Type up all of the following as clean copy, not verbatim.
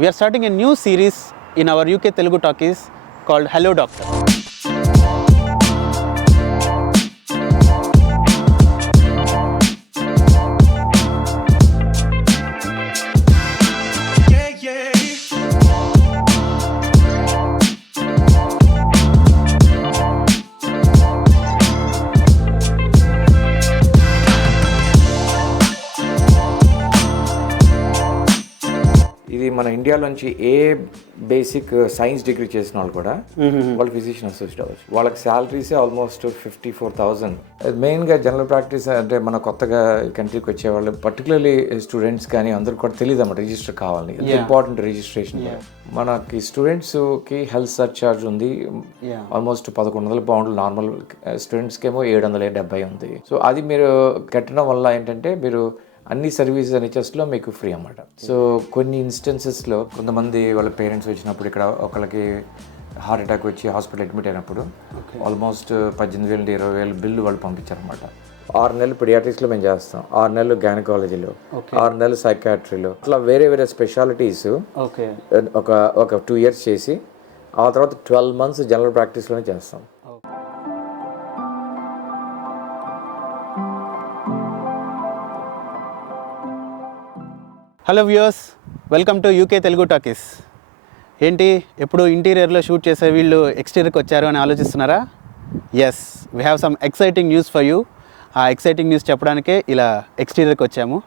we are starting a new series in our UK Telugu Talkies called Hello Doctor. ఇది మన ఇండియాలోంచి ఏ basic science degree చేసిన వాళ్ళు కూడా వాళ్ళు ఫిజిషియన్ అసోసియేట్ అవ్వచ్చు. వాళ్ళకి శాలరీసే ఆల్మోస్ట్ 54,000. మెయిన్గా జనరల్ ప్రాక్టీస్ అంటే మన కొత్తగా కంట్రీకి వచ్చే వాళ్ళు పర్టికులర్లీ స్టూడెంట్స్ కానీ అందరికి కూడా తెలియదు అన్నమాట రిజిస్టర్ కావాలి. Important registration. మనకి స్టూడెంట్స్కి హెల్త్ సర్చార్జ్ ఉంది ఆల్మోస్ట్ 1,100 పౌండ్లు. నార్మల్ స్టూడెంట్స్కి ఏమో 770 ఉంది. సో అది మీరు కట్టడం వల్ల ఏంటంటే మీరు అన్ని సర్వీసెస్ NHSలో మీకు ఫ్రీ అన్నమాట. సో కొన్ని ఇన్స్టెన్సెస్లో కొంతమంది వాళ్ళ పేరెంట్స్ వచ్చినప్పుడు ఇక్కడ ఒకళ్ళకి హార్ట్ అటాక్ వచ్చి హాస్పిటల్ అడ్మిట్ అయినప్పుడు ఆల్మోస్ట్ 18,000 నుండి 20,000 బిల్లు వాళ్ళు పంపించారనమాట. 6 నెలలు పిడియాట్రిక్స్లో మేము చేస్తాం, 6 నెలలు గైనకాలజీలో, 6 నెలలు సైకాట్రీలో, అట్లా వేరే వేరే స్పెషాలిటీస్ ఒక 2 years చేసి ఆ తర్వాత 12 months జనరల్ ప్రాక్టీస్లోనే చేస్తాం. Hello viewers, welcome to UK Telugu talkies. ఏంటి ఎప్పుడు ఇంటీరియర్లో షూట్ చేసే వీళ్ళు ఎక్స్టీరియర్కి వచ్చారు అని ఆలోచిస్తున్నారా? Yes, we have some exciting news for you. ఆ ఎక్సైటింగ్ న్యూస్ చెప్పడానికే ఇలా ఎక్స్టీరియర్కి వచ్చాము.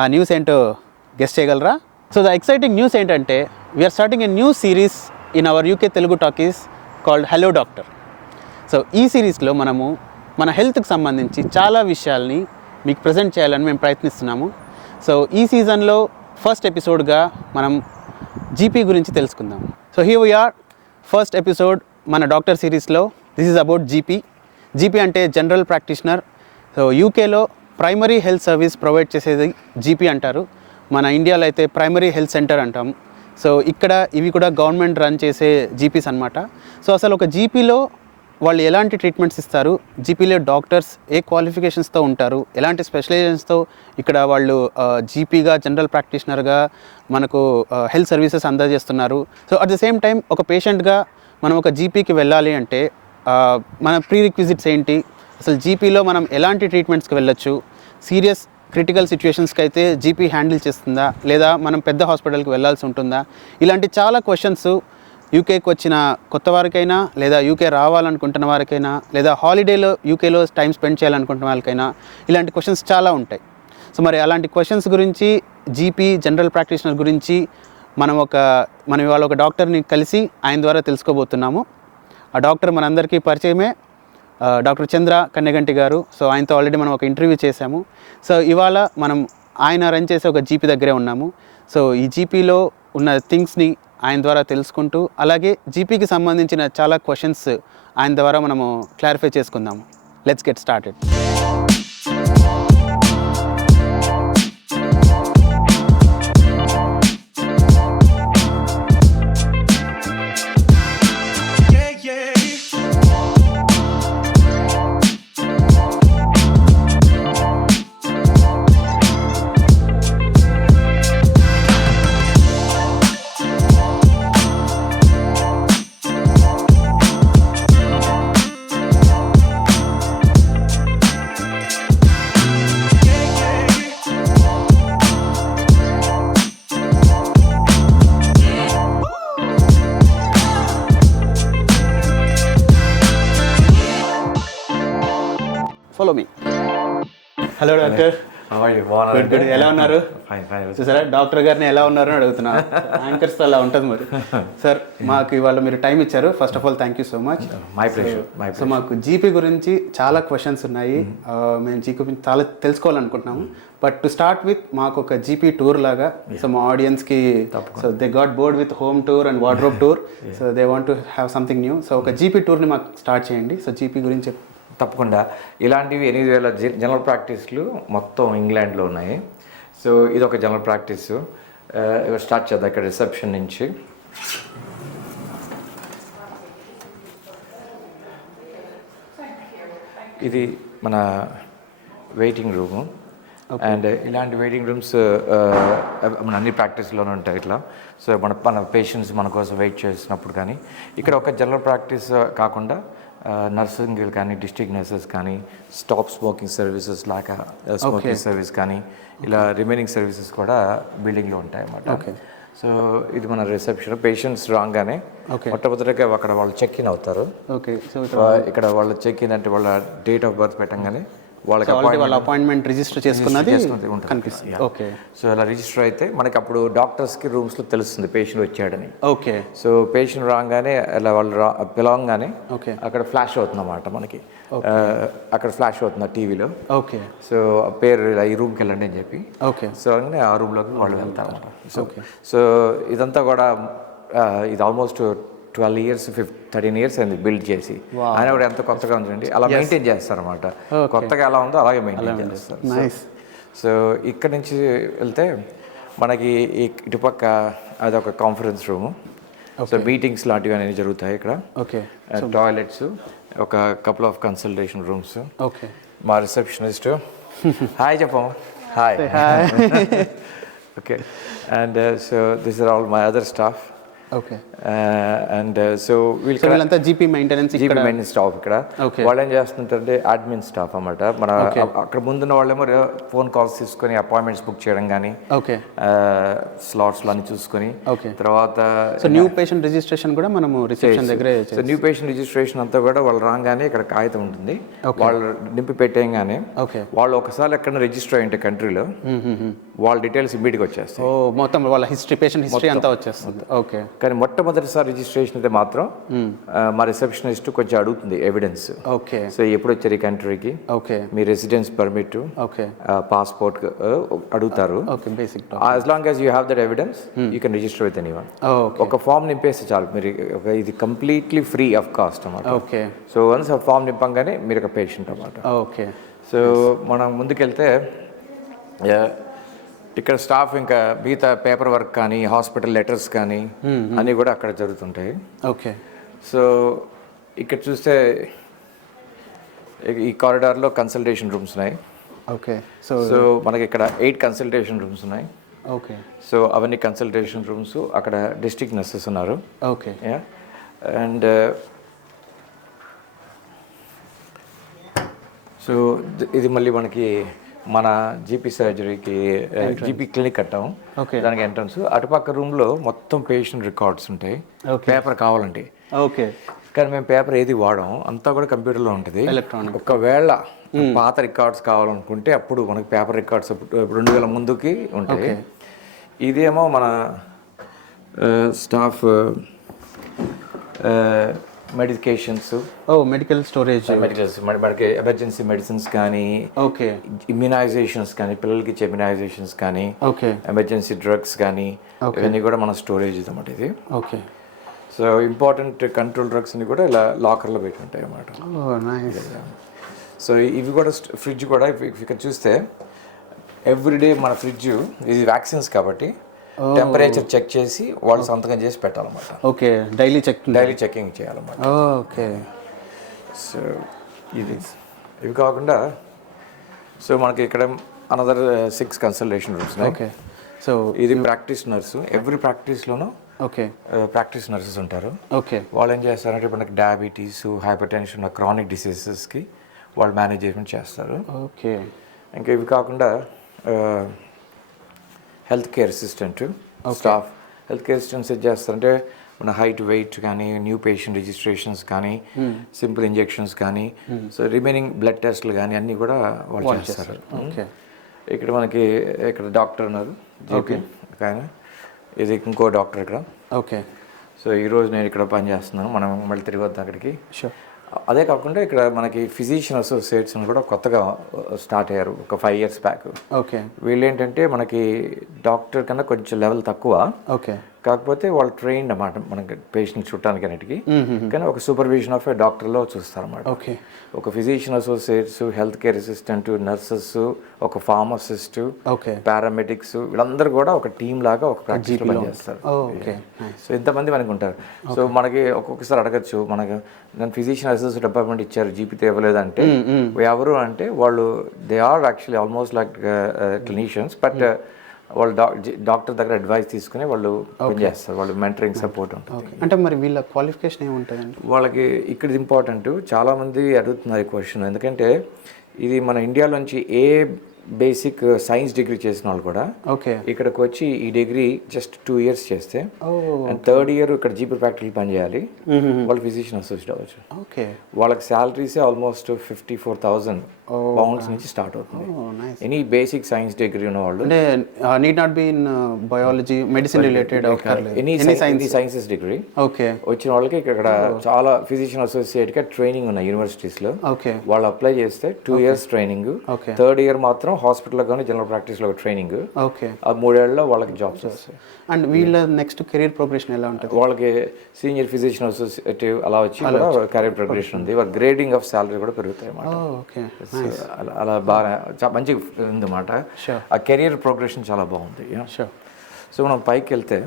ఆ న్యూస్ ఏంటో గెస్ట్ చేయగలరా? సో ద ఎక్సైటింగ్ న్యూస్ ఏంటంటే we're starting a new series in our UK Telugu talkies called hello doctor. So ఈ సిరీస్లో మనము మన హెల్త్కి సంబంధించి చాలా విషయాల్ని మీకు ప్రజెంట్ చేయాలని మేము ప్రయత్నిస్తున్నాము. సో ఈ సీజన్లో ఫస్ట్ ఎపిసోడ్గా మనం జీపీ గురించి తెలుసుకుందాం. So here we are, first episode మన డాక్టర్ సిరీస్లో. దిస్ ఈజ్ అబౌట్ జీపీ అంటే జనరల్ ప్రాక్టీషనర్. సో యూకేలో ప్రైమరీ హెల్త్ సర్వీస్ ప్రొవైడ్ చేసేది జీపీ అంటారు. మన ఇండియాలో అయితే ప్రైమరీ హెల్త్ సెంటర్ అంటాం. సో ఇక్కడ ఇవి కూడా గవర్నమెంట్ రన్ చేసే జీపీస్ అనమాట. సో అసలు ఒక జీపీలో వాళ్ళు ఎలాంటి ట్రీట్మెంట్స్ ఇస్తారు, జీపీలో డాక్టర్స్ ఏ క్వాలిఫికేషన్స్తో ఉంటారు, ఎలాంటి స్పెషలైజేషన్స్తో ఇక్కడ వాళ్ళు జీపీగా జనరల్ ప్రాక్టీషనర్గా మనకు హెల్త్ సర్వీసెస్ అందజేస్తున్నారు. So at the same time ఒక పేషెంట్గా మనం ఒక జీపీకి వెళ్ళాలి అంటే మన ప్రీ రిక్విజిట్స్ ఏంటి, అసలు జీపీలో మనం ఎలాంటి ట్రీట్మెంట్స్కి వెళ్ళొచ్చు, సీరియస్ క్రిటికల్ సిచ్యువేషన్స్కి అయితే జీపీ హ్యాండిల్ చేస్తుందా, లేదా మనం పెద్ద హాస్పిటల్కి వెళ్ళాల్సి ఉంటుందా, ఇలాంటి చాలా క్వశ్చన్స్ యూకేకి వచ్చిన కొత్త వారికైనా, లేదా యూకే రావాలనుకుంటున్న వారికైనా, లేదా హాలిడేలో యూకేలో టైం స్పెండ్ చేయాలనుకుంటున్న వాళ్ళకైనా ఇలాంటి క్వశ్చన్స్ చాలా ఉంటాయి. సో మరి అలాంటి క్వశ్చన్స్ గురించి జీపీ జనరల్ ప్రాక్టీషనర్ గురించి మనం ఇవాళ ఒక డాక్టర్ని కలిసి ఆయన ద్వారా తెలుసుకోబోతున్నాము. ఆ డాక్టర్ మనందరికీ పరిచయమే, డాక్టర్ చంద్ర కన్నెగంటి గారు. సో ఆయనతో ఆల్రెడీ మనం ఒక ఇంటర్వ్యూ చేశాము. సో ఇవాళ మనం ఆయన రన్ చేసే ఒక జీపీ దగ్గరే ఉన్నాము. సో ఈ జీపీలో ఉన్న థింగ్స్ని ఆయన ద్వారా తెలుసుకుంటూ, అలాగే జీపీకి సంబంధించిన చాలా క్వశ్చన్స్ ఆయన ద్వారా మనము క్లారిఫై చేసుకుందాము. Let's get started. Follow me. Hello doctor, ఎలా ఉన్నారు? చూసారా డాక్టర్ గారిని ఎలా ఉన్నారు అని అడుగుతున్నా. యాంకర్స్ అలా ఉంటుంది మరి. సార్, మాకు ఇవాళ మీరు టైం ఇచ్చారు. First of all thank you so much. My pleasure. So మాకు జీపీ గురించి చాలా క్వశ్చన్స్ ఉన్నాయి, మేము జీపీ గురించి చాలా తెలుసుకోవాలనుకుంటున్నాము. బట్ టు స్టార్ట్ విత్, మాకు ఒక జీపీ టూర్ లాగా, సో మా ఆడియన్స్కి, so they got bored with home tour and wardrobe tour, so they want to have something new. So ఒక జీపీ టూర్ని మాకు స్టార్ట్ చేయండి. సో జీపీ గురించి తప్పకుండా. ఇలాంటివి 8,000 జనరల్ ప్రాక్టీస్లు మొత్తం ఇంగ్లాండ్లో ఉన్నాయి. సో ఇది ఒక జనరల్ ప్రాక్టీస్. స్టార్ట్ చేద్దాం ఇక్కడ రిసెప్షన్ నుంచి. ఇది మన వెయిటింగ్ రూము. అండ్ ఇలాంటి వెయిటింగ్ రూమ్స్ మన అన్ని ప్రాక్టీస్లోనే ఉంటాయి ఇట్లా. సో మన పేషెంట్స్ మన కోసం వెయిట్ చేసినప్పుడు కానీ ఇక్కడ ఒక జనరల్ ప్రాక్టీస్ కాకుండా నర్సింగ్ కానీ డిస్ట్రిక్ట్ నర్సెస్ కానీ స్టాప్ స్మోకింగ్ సర్వీసెస్ లాగా స్మోకింగ్ సర్వీస్ కానీ ఇలా రిమైనింగ్ సర్వీసెస్ కూడా బిల్డింగ్లో ఉంటాయి అన్నమాట. సో ఇది మన రిసెప్షన్. పేషెంట్స్ రాగానే మొట్టమొదటిగా అక్కడ వాళ్ళు చెక్ ఇన్ అవుతారు. ఇక్కడ వాళ్ళు చెక్ ఇన్ అంటే వాళ్ళ డేట్ ఆఫ్ బర్త్ పెట్టంగానే వాళ్ళకి అపాయింట్మెంట్ రిజిస్టర్ చేసుకున్నది కనిపిస్తుంది. ఓకే. సో అలా రిజిస్టర్ అయితే మనకి అప్పుడు డాక్టర్స్కి రూమ్స్లో తెలుస్తుంది పేషెంట్ వచ్చాడని. ఓకే. సో పేషెంట్ రాగానే అలా వాళ్ళు పిలవంగానే అక్కడ ఫ్లాష్ అవుతుంది అన్నమాట మనకి. అక్కడ ఫ్లాష్ అవుతుంది టీవీలో. ఓకే. సో పేరు ఇలా ఈ రూమ్కి వెళ్ళండి అని చెప్పి. ఓకే. సో అలానే ఆ రూమ్లోకి వాళ్ళు వెళ్తారు అన్నమాట. సో ఇదంతా కూడా ఇది ఆల్మోస్ట్ 12 years 13 years అయింది బిల్డ్ చేసి. ఆయన కూడా ఎంత కొత్తగా ఉందండి, అలా మెయింటైన్ చేస్తారు అనమాట. కొత్తగా ఎలా ఉందో అలాగే మెయింటైన్ చేస్తారు. సో ఇక్కడ నుంచి వెళ్తే మనకి ఇటుపక్క అదొక కాన్ఫరెన్స్ రూము. సో మీటింగ్స్ లాంటివి అనేవి జరుగుతాయి ఇక్కడ. టాయిలెట్స్, ఒక కపుల్ ఆఫ్ కన్సల్టేషన్ రూమ్స్. మా రిసెప్షనిస్ట్ హాయ్ చెప్పాము. Hi. Okay. And so this are all my other staff. Okay. And so వీళ్ళంతా జీపీ మెయింటెనెన్స్ స్టాఫ్ ఇక్కడ. వాళ్ళు ఏం చేస్తుంటారంటే అడ్మిన్ స్టాఫ్ అన్నమాట. మన అక్కడ ముందున్న వాళ్ళేమో ఫోన్ కాల్స్ తీసుకొని అపాయింట్మెంట్స్ బుక్ చేయడం కానీ, స్లాట్స్ అన్ని చూసుకొని తర్వాత న్యూ పేషెంట్ రిజిస్ట్రేషన్ కూడా మనము రిసెప్షన్ దగ్గరే. సో న్యూ పేషెంట్ రిజిస్ట్రేషన్ అంతా కూడా వాళ్ళు రాగానే ఇక్కడ కాగితం ఉంటుంది, వాళ్ళు నింపి పెట్టేయంగానే వాళ్ళు ఒకసారి ఎక్కడ రిజిస్టర్ అయ్యింటే కంట్రీలో వాళ్ళ డీటెయిల్స్ ఇమ్మీడియట్గా వచ్చేస్తాయి. మొత్తం వాళ్ళ హిస్టరీ, పేషెంట్ హిస్టరీ అంతా వచ్చేస్తుంది. ఓకే. కానీ మొట్టమొదటిసారి రిజిస్ట్రేషన్ అయితే మాత్రం మా రిసెప్షనిస్ట్ కొంచెం అడుగుతుంది ఎవిడెన్స్. ఓకే. సో ఎప్పుడు వచ్చారు ఈ కంట్రీకి, ఓకే, మీ రెసిడెన్స్ పర్మిట్, ఓకే, పాస్పోర్ట్ అడుగుతారు. Okay, basic. As long as you have that evidence you can register with anyone. ఒక ఫామ్ నింపేస్తే చాలు మీరు. ఇది కంప్లీట్లీ ఫ్రీ ఆఫ్ కాస్ట్ అన్నమాట. ఓకే. సో వన్స్ ఆ ఫామ్ నింపంగానే మీరు ఒక పేషెంట్ అన్నమాట. ఓకే. సో మనం ముందుకెళ్తే ఇక్కడ స్టాఫ్ ఇంకా మిగతా పేపర్ వర్క్ కానీ హాస్పిటల్ లెటర్స్ కానీ అన్నీ కూడా అక్కడ జరుగుతుంటాయి. ఓకే. సో ఇక్కడ చూస్తే ఈ కారిడార్లో కన్సల్టేషన్ రూమ్స్ ఉన్నాయి. ఓకే. సో మనకి ఇక్కడ 8 కన్సల్టేషన్ రూమ్స్ ఉన్నాయి. ఓకే. సో అవన్నీ కన్సల్టేషన్ రూమ్స్. అక్కడ డిస్ట్రిక్ట్ నర్సెస్ ఉన్నారు. ఓకే. అండ్ సో ఇది మళ్ళీ మనకి మన జీపీ సర్జరీకి జీపీ క్లినిక్ కట్టాము. దానికి ఎంట్రన్స్. అటుపక్క రూమ్లో మొత్తం పేషెంట్ రికార్డ్స్ ఉంటాయి. పేపర్ కావాలంటే. ఓకే. కానీ మేము పేపర్ ఏది వాడాం, అంతా కూడా కంప్యూటర్లో ఉంటుంది. ఎలక్ట్రానిక్. ఒకవేళ పాత రికార్డ్స్ కావాలనుకుంటే అప్పుడు మనకి పేపర్ రికార్డ్స్ 2000 ముందుకి ఉంటాయి. ఇదేమో మన స్టాఫ్ మెడికేషన్స్, మెడికల్ స్టోరేజ్, మనకి ఎమర్జెన్సీ మెడిసిన్స్ కానీ, ఓకే, ఇమ్యునైజేషన్స్ కానీ, పిల్లలకి ఇచ్చే ఇమ్యునైజేషన్స్ కానీ, ఓకే, ఎమర్జెన్సీ డ్రగ్స్ కానీ, ఇవన్నీ కూడా మన స్టోరేజ్ అన్నమాట ఇది. Okay. So important control drugs అన్ని కూడా ఇలా లాకర్లో పెట్టి ఉంటాయి అన్నమాట. సో ఇవి కూడా ఫ్రిడ్జ్ కూడా ఇక్కడ చూస్తే ఎవ్రీడే మన ఫ్రిడ్జ్ ఇది వ్యాక్సిన్స్ కాబట్టి టెంపరేచర్ చెక్ చేసి వాళ్ళు సంతకం చేసి పెట్టాలన్నమాట. ఓకే. డైలీ చెకింగ్ చేయాలన్నమాట. ఓకే. సో ఇవి కాకుండా సో మనకి ఇక్కడ another 6 consultation rooms. Okay. So ఇది ప్రాక్టీస్ నర్సు. ఎవ్రీ ప్రాక్టీస్లోనూ ఓకే ప్రాక్టీస్ నర్సెస్ ఉంటారు. ఓకే. వాళ్ళు ఏం చేస్తారంటే మనకి డయాబెటీస్, హైపర్ టెన్షన్, క్రానిక్ డిసీజెస్కి వాళ్ళు మేనేజ్మెంట్ చేస్తారు. ఓకే. ఇంకా ఇవి కాకుండా health care assistant staff. Health care assistants ఏం చేస్తారంటే మన హైట్, వెయిట్ కానీ, న్యూ పేషెంట్ రిజిస్ట్రేషన్స్ కానీ, సింపుల్ ఇంజెక్షన్స్ కానీ, సో రిమైనింగ్ బ్లడ్ టెస్ట్లు కానీ అన్నీ కూడా వాళ్ళు చేస్తారు. ఓకే. ఇక్కడ మనకి ఇక్కడ డాక్టర్ ఉన్నారు, జీపీ ఆయన. ఇది ఇంకో డాక్టర్ ఇక్కడ. ఓకే. సో ఈరోజు నేను ఇక్కడ పని చేస్తున్నాను. మనం మళ్ళీ తిరిగి వద్దాం అక్కడికి. అదే కాకుండా ఇక్కడ మనకి ఫిజిషియన్ అసోసియేట్స్ కూడా కొత్తగా స్టార్ట్ అయ్యారు ఒక 5 years బ్యాక్. ఓకే. వీళ్ళు ఏంటంటే మనకి డాక్టర్ కన్నా కొంచెం లెవెల్ తక్కువ. ఓకే. కాకపోతే వాళ్ళు ట్రైన్డ్ అన్నమాట మనకి పేషెంట్ చుట్టానికి అన్నిటికీ, కానీ ఒక సూపర్విజన్ ఆఫ్ ఏ డాక్టర్లో చూస్తారన్నమాట. ఓకే. ఒక physician associates, health care assistant, nurses, ఒక ఫార్మసిస్ట్, ఓకే. పారామెడిక్స్, వీళ్ళందరూ కూడా ఒక టీం లాగా ఒక ప్రాక్టీస్లో పనిచేస్తారు. ఓకే. సో ఇంతమంది మనకి ఉంటారు. సో మనకి ఒక్కొక్కసారి అడగచ్చు, మనకి నేను ఫిజిషియన్ అసిస్టెంట్ డిపార్ట్మెంట్ ఇచ్చారు, జీపీతో ఇవ్వలేదంటే ఎవరు అంటే వాళ్ళు they are actually almost like clinicians, but వాళ్ళు డాక్టర్ దగ్గర అడ్వైస్ తీసుకుని వాళ్ళు పనిచేస్తారు. వాళ్ళు మెంటరింగ్ సపోర్ట్ ఉంటుంది. అంటే మరి వీళ్ళ క్వాలిఫికేషన్ ఏముంటుందండి? వాళ్ళకి ఇక్కడ ఇంపార్టెంట్, చాలామంది అడుగుతున్నారు ఈ క్వశ్చన్, ఎందుకంటే ఇది మన ఇండియాలోంచి ఏ బేసిక్ సైన్స్ డిగ్రీ చేసిన వాళ్ళు కూడా ఓకే ఇక్కడికి వచ్చి ఈ డిగ్రీ జస్ట్ 2 years చేస్తే అండ్ 3rd year ఇక్కడ జీపీ ప్రాక్టికల్ పని చేయాలి, వాళ్ళు ఫిజిషియన్ అసోసియేట్ అవ్వచ్చు. ఓకే. వాళ్ళకి శాలరీసే ఆల్మోస్ట్ 54,000 pounds నుంచి స్టార్ట్ అవుతుంది. ఎనీ బేసిక్ సైన్స్ డిగ్రీ ఉన్న వాళ్ళు, అంటే need not be in biology, medicine related, any sciences degree okay వచ్చిన వాళ్ళకి ఇక్కడ చాలా ఫిజిషియన్ అసోసియేట్ గా ట్రైనింగ్ ఉన్నాయి యూనివర్సిటీస్లో. ఓకే. వాళ్ళు అప్లై చేస్తే 2 years ట్రైనింగ్, 3rd year మాత్రం హాస్పిటల్లో కానీ జనరల్ ప్రాక్టీస్లో ట్రైనింగ్, ఓకే. ఆ 3 ఏళ్లలో వాళ్ళకి జాబ్స్ వస్తాయి. అండ్ వీళ్ళ నెక్స్ట్ కెరీర్ ప్రోగ్రెషన్ ఎలా ఉంటుంది? వాళ్ళకి సీనియర్ ఫిజిషియన్ అసోసియేటివ్ అలా వచ్చి కూడా కెరీర్ ప్రోగ్రెషన్ ఉంది. వాళ్ళ గ్రేడింగ్ ఆఫ్ శాలరీ కూడా పెరుగుతాయి అన్నమాట. ఓకే. అలా బాగా మంచి ఉందన్నమాట. ఆ కెరీర్ ప్రోగ్రెషన్ చాలా బాగుంది. సో మనం పైకి వెళ్తే,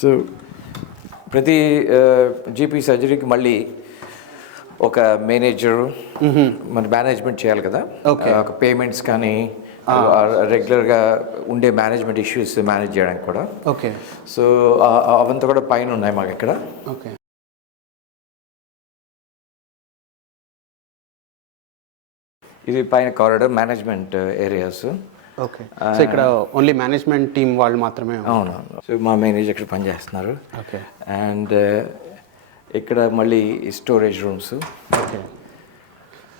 సో ప్రతి జీపీ సర్జరీకి మళ్ళీ ఒక మేనేజర్ మన మేనేజ్మెంట్ చేయాలి కదా, ఒక పేమెంట్స్ కానీ రెగ్యులర్గా ఉండే మేనేజ్మెంట్ ఇష్యూస్ మేనేజ్ చేయడానికి కూడా. ఓకే. సో అవంతా కూడా పైన ఉన్నాయి మాకు ఇక్కడ. ఓకే. ఇది పైన corridor management areas. Okay. So ఇక్కడ ఓన్లీ మేనేజ్మెంట్ టీం వాళ్ళు మాత్రమే? అవునవును. సో మా మేనేజర్ ఇక్కడ పనిచేస్తున్నారు. ఓకే. అండ్ ఇక్కడ మళ్ళీ స్టోరేజ్ రూమ్స్. ఓకే.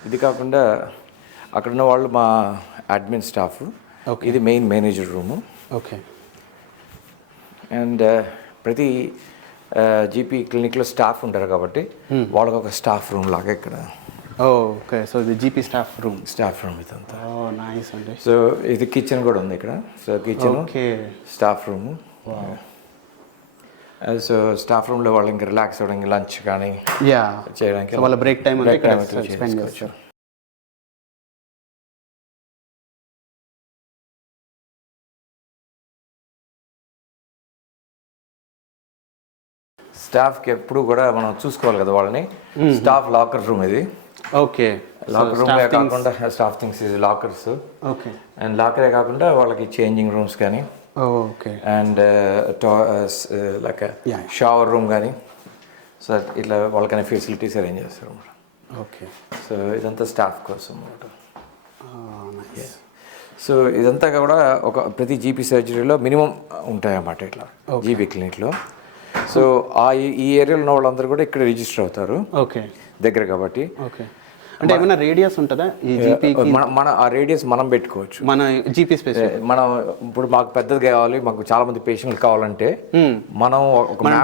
ఇది కాకుండా అక్కడ ఉన్న వాళ్ళు మా అడ్మిన్ స్టాఫ్. ఇది main manager room. Okay. And ప్రతి జీపీ క్లినిక్లో స్టాఫ్ ఉంటారు కాబట్టి వాళ్ళకి ఒక స్టాఫ్ రూమ్ లాగా ఇక్కడ. ఓకే. సో ఇది జీపీ స్టాఫ్ రూమ్ ఇదంతా. నైస్ అండి. సో ఇది కిచెన్ కూడా ఉంది ఇక్కడ. So kitchen, staff room. So staff రూమ్లో వాళ్ళు ఇంకా రిలాక్స్ అవ్వడానికి, లంచ్ కానీ చేయడానికి వాళ్ళ బ్రేక్ టైం స్పెండ్ చేస్తారు. స్టాఫ్కి ఎప్పుడు కూడా మనం చూసుకోవాలి కదా వాళ్ళని. స్టాఫ్ లాకర్ రూమ్ ఇది. ఓకే. లాకర్ రూమ్లే కాకుండా స్టాఫ్ థింగ్స్ ఇది లాకర్స్. ఓకే. అండ్ లాకరే కాకుండా వాళ్ళకి చేంజింగ్ రూమ్స్ కానీ, okay, and like shower room కానీ, సో ఇట్లా వాళ్ళకనే ఫెసిలిటీస్ అరేంజ్ చేస్తారు అన్నమాట. ఓకే. సో ఇదంతా స్టాఫ్ కోసం అన్నమాట. సో ఇదంతా కూడా ఒక ప్రతి జీపీ సర్జరీలో మినిమం ఉంటాయన్నమాట ఇట్లా జీపీ క్లినిక్లో. సో ఈ ఏరియాలో ఉన్న వాళ్ళందరూ కూడా ఇక్కడ రిజిస్టర్ అవుతారు. ఓకే. దగ్గర కాబట్టి. ఓకే. అంటే ఏమైనా రేడియస్ ఉంటుందా ఈ జీపీకి? మన ఆ రేడియస్ మనం పెట్టుకోవచ్చు. మన జీపీ స్పెసిఫిక్ మనం ఇప్పుడు మాకు పెద్దది కావాలి, మాకు చాలా మంది పేషెంట్లు కావాలంటే మనం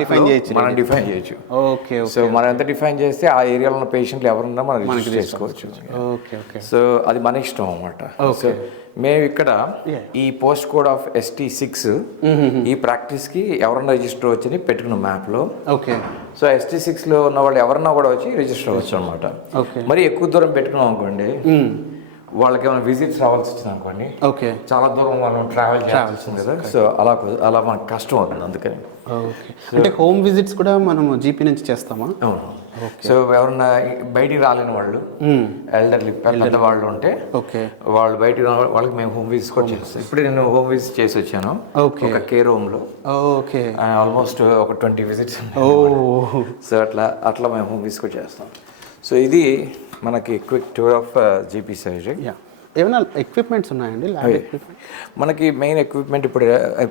డిఫైన్ చేయొచ్చు. ఓకే. సో మనం ఎంత డిఫైన్ చేస్తే ఆ ఏరియాలో ఉన్న పేషెంట్లు ఎవరున్నా మనం రిజిస్టర్ చేసుకోవచ్చు. ఓకే. ఓకే. సో అది మన ఇష్టం అన్నమాట. సో మేము ఇక్కడ ఈ పోస్ట్ కోడ్ ఆఫ్ ST6 ఈ ప్రాక్టీస్కి ఎవరన్నా రిజిస్టర్ వచ్చి పెట్టుకున్నాం మ్యాప్లో. ఓకే. సో ST6లో ఉన్న వాళ్ళు ఎవరన్నా కూడా వచ్చి రిజిస్టర్ అవ్వచ్చు అనమాట. మరి ఎక్కువ దూరం పెట్టుకున్నాం అనుకోండి, వాళ్ళకి ఏమైనా విజిట్స్ రావాల్సి వచ్చింది అనుకోండి, ఓకే, చాలా దూరం మనం ట్రావెల్ చేయాల్సి వస్తుంది కదా. సో అలా మనకు కష్టం అవుతుంది. అందుకని ఓకే. అంటే హోమ్ విజిట్స్ కూడా మనం జీపీ నుంచి చేస్తామా? సో ఎవరన్నా బయటికి రాలేని వాళ్ళు, ఎల్డర్లీ పెద్ద వాళ్ళు ఉంటే ఓకే, వాళ్ళు బయటికి వాళ్ళకి మేము హోమ్ విజిట్స్ కూడా చేస్తాం. ఇప్పుడు నేను హోమ్ విజిట్ చేసి వచ్చాను ఒక కేర్ హోమ్లో. ఓకే. ఆల్మోస్ట్ ఒక 20 విజిట్స్. సో అట్లా మేము హోమ్ విజిట్ కూడా చేస్తాం. సో ఇది మనకి quick tour of GP surgery. ఏమైనా ఎక్విప్మెంట్స్ ఉన్నాయండి? మనకి మెయిన్ ఎక్విప్మెంట్ ఇప్పుడు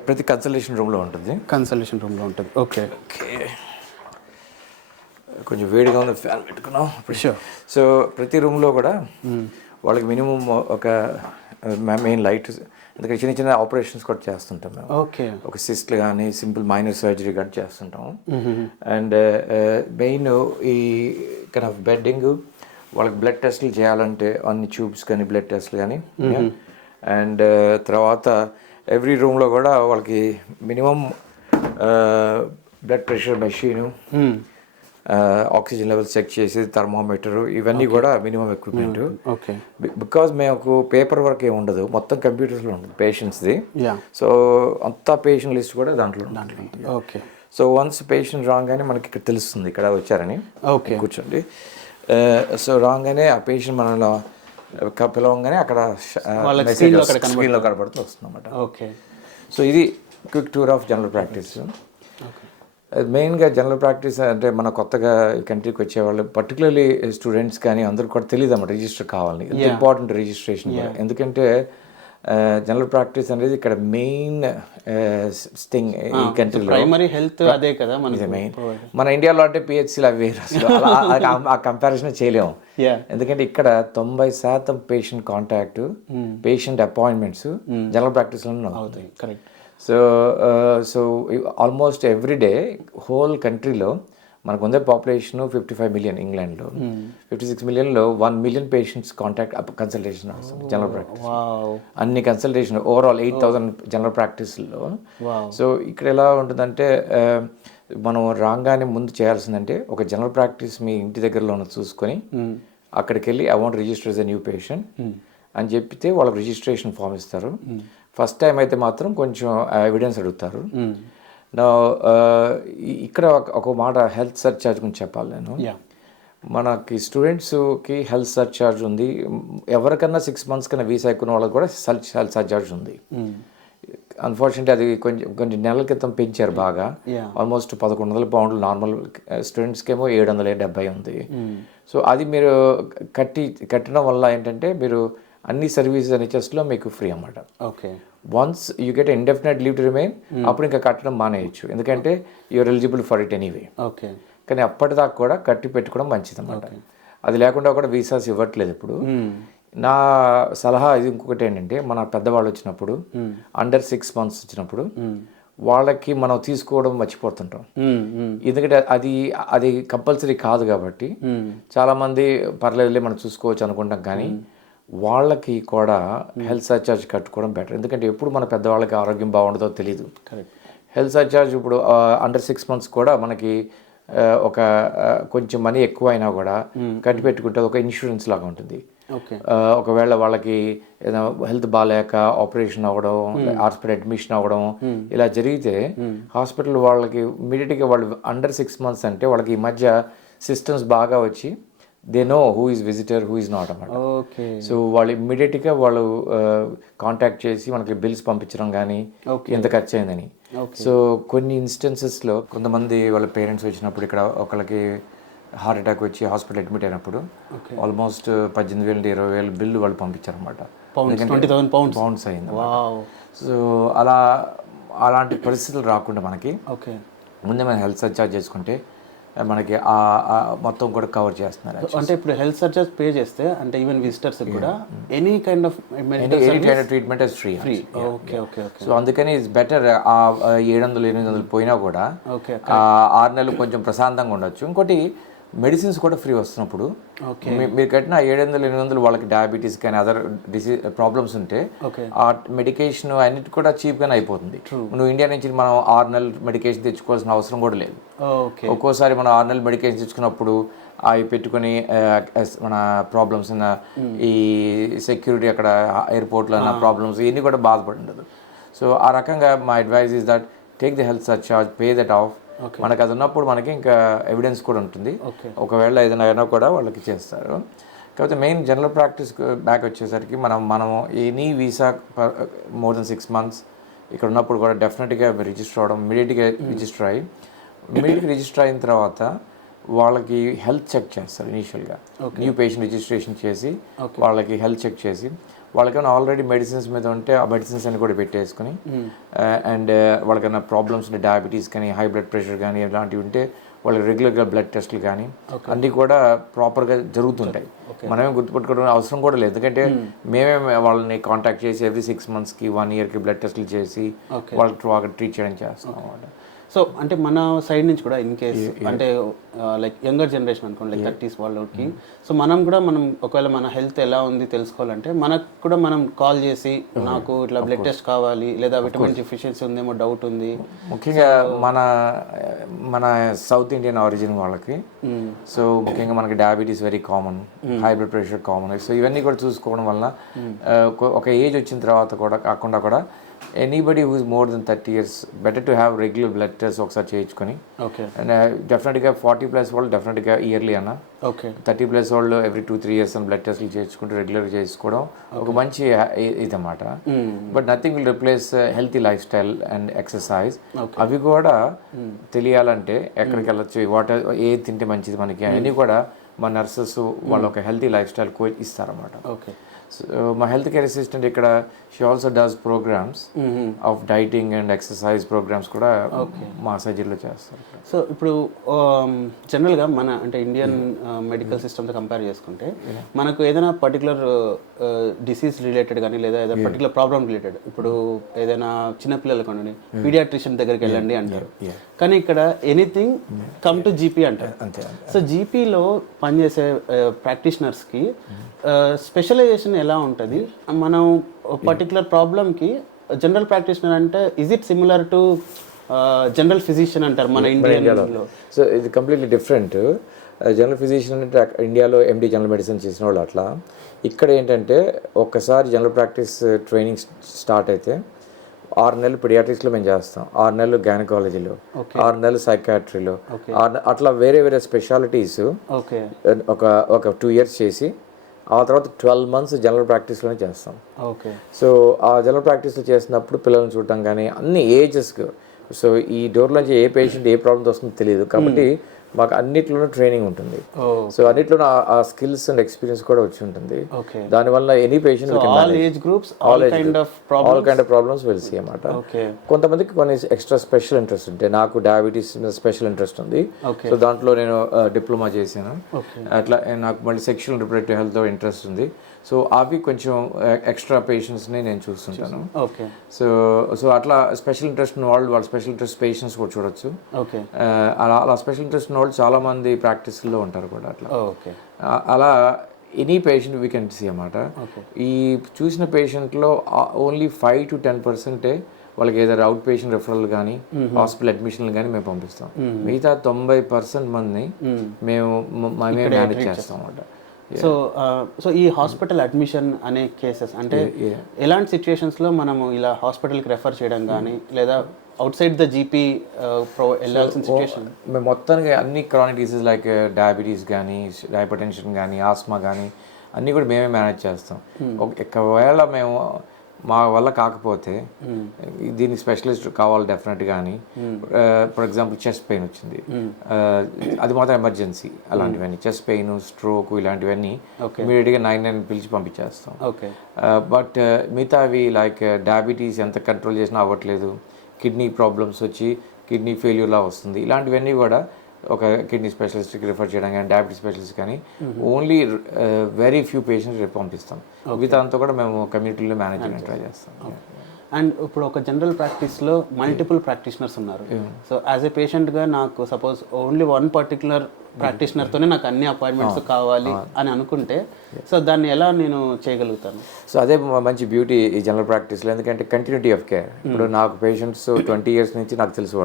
ప్రతి కన్సల్టేషన్ రూమ్లో ఉంటుంది. కన్సల్టేషన్ రూమ్లో ఉంటుంది. ఓకే. ఓకే. కొంచెం వేడిగా ఉంది, ఫ్యాన్ పెట్టుకున్నాం. సో ప్రతి రూమ్లో కూడా వాళ్ళకి మినిమం ఒక మెయిన్ లైట్, ఎందుకంటే చిన్న చిన్న ఆపరేషన్స్ కూడా చేస్తుంటాం మేము. ఓకే. ఒక సిస్ట్లు కానీ సింపుల్ మైనర్ సర్జరీ కూడా చేస్తుంటాం. అండ్ మెయిన్ ఈ కైండ్ ఆఫ్ బెడ్డింగ్, వాళ్ళకి బ్లడ్ టెస్ట్లు చేయాలంటే అన్ని ట్యూబ్స్ కానీ బ్లడ్ టెస్ట్లు కానీ, అండ్ తర్వాత ఎవ్రీ రూమ్లో కూడా వాళ్ళకి minimum blood pressure machine, oxygen levels check చేసి థర్మోమీటర్, ఇవన్నీ కూడా మినిమం ఎక్విప్మెంట్. ఓకే. బికాజ్ మేము పేపర్ వర్క్ ఏమి ఉండదు, మొత్తం కంప్యూటర్స్లో ఉంటుంది పేషెంట్స్ది. సో అంతా పేషెంట్ లిస్ట్ కూడా దాంట్లో ఉంటుంది. ఓకే. సో వన్స్ పేషెంట్ రాగానే మనకి ఇక్కడ తెలుస్తుంది ఇక్కడ వచ్చారని. ఓకే. కూర్చోండి. సో రాగానే ఆ పేషెంట్ మనలో పిలవగానే అక్కడ స్క్రీన్లో కనబడుతూ వస్తుంది అన్నమాట. ఓకే. సో ఇది quick tour of general practice. మెయిన్గా జనరల్ ప్రాక్టీస్ అంటే మన కొత్తగా ఈ కంట్రీకి వచ్చేవాళ్ళు, పర్టికులర్లీ స్టూడెంట్స్ కానీ అందరూ కూడా తెలియదు అన్నమాట రిజిస్టర్ కావాలని. ఇంపార్టెంట్ రిజిస్ట్రేషన్ కూడా. ఎందుకంటే జనరల్ ప్రాక్టీస్ అనేది ఇక్కడ మెయిన్ థింగ్ ఈ కంట్రీలో. ప్రైమరీ హెల్త్ అదే కదా మెయిన్. మన ఇండియాలో అంటే పిహెచ్సీలు అవి వేరు, అసలు ఆ కంపారిజన్ చేయలేము. ఎందుకంటే ఇక్కడ 90% patient contact, patient appointments general ప్రాక్టీస్లో అవుతాయి. Correct. So almost every day whole కంట్రీలో మనకు ఉండే పాపులేషన్ 55 మిలియన్. ఇంగ్లాండ్లో 56 మిలియన్లో 1 million patients contact consultation general practice. అన్ని కన్సల్టేషన్ ఓవరాల్ 8,000 జనరల్ ప్రాక్టీస్లో. సో ఇక్కడ ఎలా ఉంటుందంటే మనం రాగానే ముందు చేయాల్సిందంటే ఒక జనరల్ ప్రాక్టీస్ మీ ఇంటి దగ్గరలో ఉన్న చూసుకొని అక్కడికి వెళ్ళి I want register as a new patient అని చెప్పితే వాళ్ళకి రిజిస్ట్రేషన్ ఫామ్ ఇస్తారు. ఫస్ట్ టైం అయితే మాత్రం కొంచెం ఎవిడెన్స్ అడుగుతారు. నా ఇక్కడ ఒక మాట హెల్త్ సర్చార్జ్ గురించి చెప్పాలి నేను. మనకి స్టూడెంట్స్కి హెల్త్ సర్చార్జ్ ఉంది. ఎవరికన్నా 6 months కన్నా వీసా ఎక్కువ వాళ్ళకి కూడా హెల్త్ సర్చార్జ్ ఉంది. అన్ఫార్చునేట్లీ అది కొన్ని నెలల క్రితం పెంచారు బాగా. ఆల్మోస్ట్ 1,100 pounds నార్మల్ స్టూడెంట్స్కి ఏమో 770 ఉంది. సో అది మీరు కట్టడం వల్ల ఏంటంటే మీరు అన్ని సర్వీసెస్ NHSలో మీకు ఫ్రీ అన్నమాట. Okay. Once you get indefinite leave to remain, అప్పుడు ఇంకా కట్టడం మానేయచ్చు, ఎందుకంటే you're eligible for it anyway. Okay. కానీ అప్పటిదాకా కూడా కట్టి పెట్టుకోవడం మంచిది అన్నమాట. అది లేకుండా కూడా వీసాస్ ఇవ్వట్లేదు ఇప్పుడు. నా సలహా ఇది ఇంకొకటి ఏంటంటే, మన పెద్దవాళ్ళు వచ్చినప్పుడు అండర్ 6 months వచ్చినప్పుడు వాళ్ళకి మనం తీసుకోవడం మర్చిపోతుంటాం. ఎందుకంటే అది కంపల్సరీ కాదు కాబట్టి చాలామంది పర్లేదులే మనం చూసుకోవచ్చు అనుకుంటాం. కానీ వాళ్ళకి కూడా హెల్త్ సర్చార్జ్ కట్టుకోవడం బెటర్. ఎందుకంటే ఎప్పుడు మన పెద్దవాళ్ళకి ఆరోగ్యం బాగుండదో తెలియదు. హెల్త్ సర్చార్జ్ ఇప్పుడు అండర్ 6 months కూడా మనకి ఒక కొంచెం మనీ ఎక్కువ అయినా కూడా కట్టి పెట్టుకుంటే ఒక ఇన్సూరెన్స్ లాగా ఉంటుంది. ఒకవేళ వాళ్ళకి ఏదైనా హెల్త్ బాగాలేక ఆపరేషన్ అవ్వడం, హాస్పిటల్ అడ్మిషన్ అవ్వడం ఇలా జరిగితే హాస్పిటల్ వాళ్ళకి ఇమీడియట్గా వాళ్ళు అండర్ 6 months అంటే వాళ్ళకి ఈ మధ్య సిస్టమ్స్ బాగా వచ్చి they know who is visitor, who is not అన్నమాట. సో వాళ్ళు ఇమ్మీడియట్గా వాళ్ళు కాంటాక్ట్ చేసి మనకి బిల్స్ పంపించడం కానీ ఎంత ఖర్చు అయిందని. సో కొన్ని ఇన్స్టెన్సెస్లో కొంతమంది వాళ్ళ పేరెంట్స్ వచ్చినప్పుడు ఇక్కడ ఒకళ్ళకి హార్ట్ అటాక్ వచ్చి హాస్పిటల్ అడ్మిట్ అయినప్పుడు ఆల్మోస్ట్ 18,000 నుండి 20,000 బిల్లు వాళ్ళు పంపించారన్నమాట. 20,000 pounds అయింది. సో అలాంటి పరిస్థితులు రాకుండా మనకి ముందే మనం హెల్త్ సర్చార్జ్ చేసుకుంటే మనకి మొత్తం కూడా కవర్ చేస్తున్నారు. అంటే ఇప్పుడు హెల్త్ సర్చార్జ్ పే చేస్తే అంటే ఈవెన్ విజిటర్స్ కూడా any kind of treatment is free. Okay. Okay. Okay. So అందుకని ఇట్స్ బెటర్. 700-800 పోయినా కూడా 6 నెలలు కొంచెం ప్రశాంతంగా ఉండొచ్చు. ఇంకోటి మెడిసిన్స్ కూడా ఫ్రీ వస్తున్నప్పుడు మీరు కట్టిన 700-800 వాళ్ళకి డయాబెటీస్ కానీ అదర్ ప్రాబ్లమ్స్ ఉంటే ఆ మెడికేషన్ అన్నిటి కూడా చీప్గానే అయిపోతుంది. నువ్వు ఇండియా నుంచి మనం 6 నెలలు మెడికేషన్ తెచ్చుకోవాల్సిన అవసరం కూడా లేదు. ఒక్కోసారి మనం 6 నెలలు మెడికేషన్ తెచ్చుకున్నప్పుడు అవి పెట్టుకుని మన ప్రాబ్లమ్స్ ఉన్న ఈ సెక్యూరిటీ అక్కడ ఎయిర్పోర్ట్లో ఉన్న ప్రాబ్లమ్స్ ఇవన్నీ కూడా బాధపడి ఉండదు. సో ఆ రకంగా మా advise is that take the health surcharge, pay that off. మనకు అది ఉన్నప్పుడు మనకి ఇంకా ఎవిడెన్స్ కూడా ఉంటుంది. ఒకవేళ ఏదైనా అయినా కూడా వాళ్ళకి చేస్తారు. కాకపోతే మెయిన్ జనరల్ ప్రాక్టీస్ బ్యాక్ వచ్చేసరికి మనం any visa more than 6 months ఇక్కడ ఉన్నప్పుడు కూడా డెఫినెట్గా రిజిస్టర్ అవ్వడం, ఇమీడియట్గా రిజిస్టర్ అయిన తర్వాత వాళ్ళకి హెల్త్ చెక్ చేస్తారు. ఇనీషియల్గా న్యూ పేషెంట్ రిజిస్ట్రేషన్ చేసి వాళ్ళకి హెల్త్ చెక్ చేసి వాళ్ళకైనా ఆల్రెడీ మెడిసిన్స్ మీద ఉంటే ఆ మెడిసిన్స్ అన్ని కూడా పెట్టేసుకుని అండ్ వాళ్ళకైనా ప్రాబ్లమ్స్ ఉంటే డయాబెటీస్ కానీ హై బ్లడ్ ప్రెషర్ కానీ ఇలాంటివి ఉంటే వాళ్ళకి రెగ్యులర్గా బ్లడ్ టెస్ట్లు కానీ అన్నీ కూడా ప్రాపర్గా జరుగుతుంటాయి. మనమే గుర్తుపెట్టుకోవడం అవసరం కూడా లేదు. ఎందుకంటే మేమే వాళ్ళని కాంటాక్ట్ చేసి ఎవ్రీ 6 monthsకి 1 yearకి బ్లడ్ టెస్ట్లు చేసి వాళ్ళకి ట్రీట్ చేయడం చేస్తాం అన్నమాట. సో అంటే మన సైడ్ నుంచి కూడా ఇన్ కేస్ అంటే లైక్ యంగర్ జనరేషన్ అనుకోండి లైక్ 30s వాళ్ళకి, సో మనం ఒకవేళ మన హెల్త్ ఎలా ఉంది తెలుసుకోవాలంటే మనకు కూడా మనం కాల్ చేసి నాకు ఇట్లా బ్లడ్ టెస్ట్ కావాలి లేదా విటమిన్ డెఫిషియన్సీ ఉందేమో డౌట్ ఉంది. ముఖ్యంగా మన సౌత్ ఇండియన్ ఆరిజిన్ వాళ్ళకి, సో ముఖ్యంగా మనకి diabetes very common, high blood pressure common. So ఇవన్నీ కూడా చూసుకోవడం వల్ల ఒక ఏజ్ వచ్చిన తర్వాత కూడా కాకుండా కూడా anybody who is more than 30 years better to have regular blood test ఒకసారి చేయించుకొని, అండ్ డెఫినెట్గా 40+ వాళ్ళు డెఫినెట్గా ఇయర్లీ అన్న, 30+ వాళ్ళు ఎవ్రీ 2-3 years అని బ్లడ్ టెస్ట్లు చేయించుకుంటూ రెగ్యులర్గా చేసుకోవడం ఒక మంచి ఇదన్నమాట. But nothing will replace healthy life style and exercise. అవి కూడా తెలియాలంటే ఎక్కడికి వెళ్ళొచ్చు, ఏది తింటే మంచిది మనకి అన్నీ కూడా మా నర్సెస్ వాళ్ళు ఒక హెల్తీ లైఫ్ స్టైల్ కోచ్ ఇస్తారన్నమాట. సో మా హెల్త్ కేర్ అసిస్టెంట్ ఇక్కడ she also does programmes of dieting and exercise programmes కూడా మా సర్జరీలో చేస్తారు. సో ఇప్పుడు జనరల్గా మన అంటే ఇండియన్ మెడికల్ సిస్టమ్తో కంపేర్ చేసుకుంటే మనకు ఏదైనా పర్టికులర్ డిసీజ్ రిలేటెడ్ కానీ లేదా ఏదైనా పర్టికులర్ ప్రాబ్లమ్ రిలేటెడ్, ఇప్పుడు ఏదైనా చిన్నపిల్లలు కానీ పీడియాట్రిషియన్ దగ్గరికి వెళ్ళండి అంటారు, కానీ ఇక్కడ ఎనీథింగ్ కమ్ టు జీపీ అంటారు. సో జీపీలో పనిచేసే ప్రాక్టీషనర్స్కి స్పెషలైజేషన్ ఎలా ఉంటుంది? మనం పర్టికులర్ ప్రాబ్లమ్కి జనరల్ ప్రాక్టీషనర్ అంటే is it similar to general physician అంటారు మన ఇండియాలో? సో ఇది కంప్లీట్లీ డిఫరెంట్. జనరల్ ఫిజిషియన్ అంటే ఇండియాలో ఎండి జనరల్ మెడిసిన్ చేసిన వాళ్ళు అట్లా. ఇక్కడ ఏంటంటే ఒక్కసారి జనరల్ ప్రాక్టీస్ ట్రైనింగ్ స్టార్ట్ అయితే 6 నెలలు పిడియాట్రిక్స్లో మేము చేస్తాం, 6 నెలలు గైనకాలజీలో, 6 నెలలు సైకాట్రీలో, అట్లా వేరే వేరే స్పెషాలిటీస్ ఒక 2 years చేసి ఆ తర్వాత 12 months జనరల్ ప్రాక్టీస్లోనే చేస్తాం. సో ఆ జనరల్ ప్రాక్టీస్లో చేసినప్పుడు పిల్లల్ని చూడటం కానీ అన్ని ఏజెస్కి, సో ఈ డోర్లోంచి ఏ పేషెంట్ ఏ ప్రాబ్లమ్ వస్తుందో తెలియదు కాబట్టి మాకు అన్నిట్లోనూ ట్రైనింగ్ ఉంటుంది. సో అన్నిట్లోనూ ఆ స్కిల్స్ అండ్ ఎక్స్పీరియన్స్ కూడా వచ్చి ఉంటుంది. దానివల్ల any patient all kind of problems will see అన్నమాట. కొంతమందికి కొన్ని ఎక్స్ట్రా స్పెషల్ ఇంట్రెస్ట్ ఉంటాయి. నాకు డయాబెటీస్ మీద స్పెషల్ ఇంట్రెస్ట్ ఉంది, సో దాంట్లో నేను డిప్లొమా చేశాను. అట్లా నాకు మళ్ళీ sexual and reproductive health interest ఉంది. సో అవి కొంచెం ఎక్స్ట్రా పేషెంట్స్ని నేను చూస్తుంటాను. సో అట్లా స్పెషల్ ఇంట్రెస్ట్ ఉన్న వాళ్ళ స్పెషల్ ఇంట్రెస్ట్ పేషెంట్స్ కూడా చూడొచ్చు. అలా స్పెషల్ ఇంట్రెస్ట్ ఉన్న వాళ్ళు చాలామంది ప్రాక్టీస్లో ఉంటారు కూడా. అట్లా అలా any patient we can see అన్నమాట. ఈ చూసిన పేషెంట్లో ఓన్లీ 5 to 10% వాళ్ళకి ఏదైనా అవుట్ పేషెంట్ రెఫరల్ కానీ హాస్పిటల్ అడ్మిషన్లు కానీ మేము పంపిస్తాం. మిగతా 90% మందిని మేము మేనేజ్ చేస్తాం అన్నమాట. సో ఈ హాస్పిటల్ అడ్మిషన్ అనే కేసెస్ అంటే ఎలాంటి సిచ్యుయేషన్స్లో మనము ఇలా హాస్పిటల్కి రెఫర్ చేయడం కానీ లేదా అవుట్ సైడ్ ద జీపీ వెళ్ళాల్సిన సిచ్యుయేషన్? మేము మొత్తానికి అన్ని క్రానిక్ డిసీజ్ లైక్ డయాబెటీస్ కానీ, హైపర్ టెన్షన్ కానీ, ఆస్మా కానీ అన్నీ కూడా మేమే మేనేజ్ చేస్తాం. ఒకవేళ మేము మా వల్ల కాకపోతే దీనికి స్పెషలిస్ట్ కావాలి డెఫినెట్. కానీ ఫర్ ఎగ్జాంపుల్ చెస్ట్ పెయిన్ వచ్చింది, అది మాత్రం ఎమర్జెన్సీ. అలాంటివన్నీ చెస్ట్ పెయిన్, స్ట్రోక్ ఇలాంటివన్నీ ఇమీడియట్గా 9 పిలిచి పంపించేస్తాం. బట్ మిగతావి లైక్ డయాబెటీస్ ఎంత కంట్రోల్ చేసినా అవ్వట్లేదు, కిడ్నీ ప్రాబ్లమ్స్ వచ్చి కిడ్నీ ఫెయిల్యూర్లా వస్తుంది, ఇలాంటివన్నీ కూడా ఒక కిడ్నీ స్పెషలిస్ట్కి రిఫర్ చేయడం కానీ డయాబెటీస్ స్పెషలిస్ట్ కానీ ఓన్లీ వెరీ ఫ్యూ పేషెంట్స్ పంపిస్తాం. మిగతాంతా కూడా మేము కమ్యూనిటీలో మేనేజ్మెంట్ ట్రై చేస్తాం. అండ్ ఇప్పుడు ఒక జనరల్ ప్రాక్టీస్లో మల్టిపుల్ ప్రాక్టీషనర్స్ ఉన్నారు. సో యాజ్ ఏ పేషెంట్గా నాకు సపోజ్ ఓన్లీ వన్ పర్టికులర్ ప్రాక్టీషనర్తోనే నాకు అన్ని అపాయింట్మెంట్స్ కావాలి అని అనుకుంటే సో దాన్ని ఎలా నేను చేయగలుగుతాను? సో అదే మంచి బ్యూటీ ఈ జనరల్ ప్రాక్టీస్లో, ఎందుకంటే కంటిన్యూటీ ఆఫ్ కేర్. ఇప్పుడు నాకు పేషెంట్స్ 20 years నుంచి నాకు తెలుసు,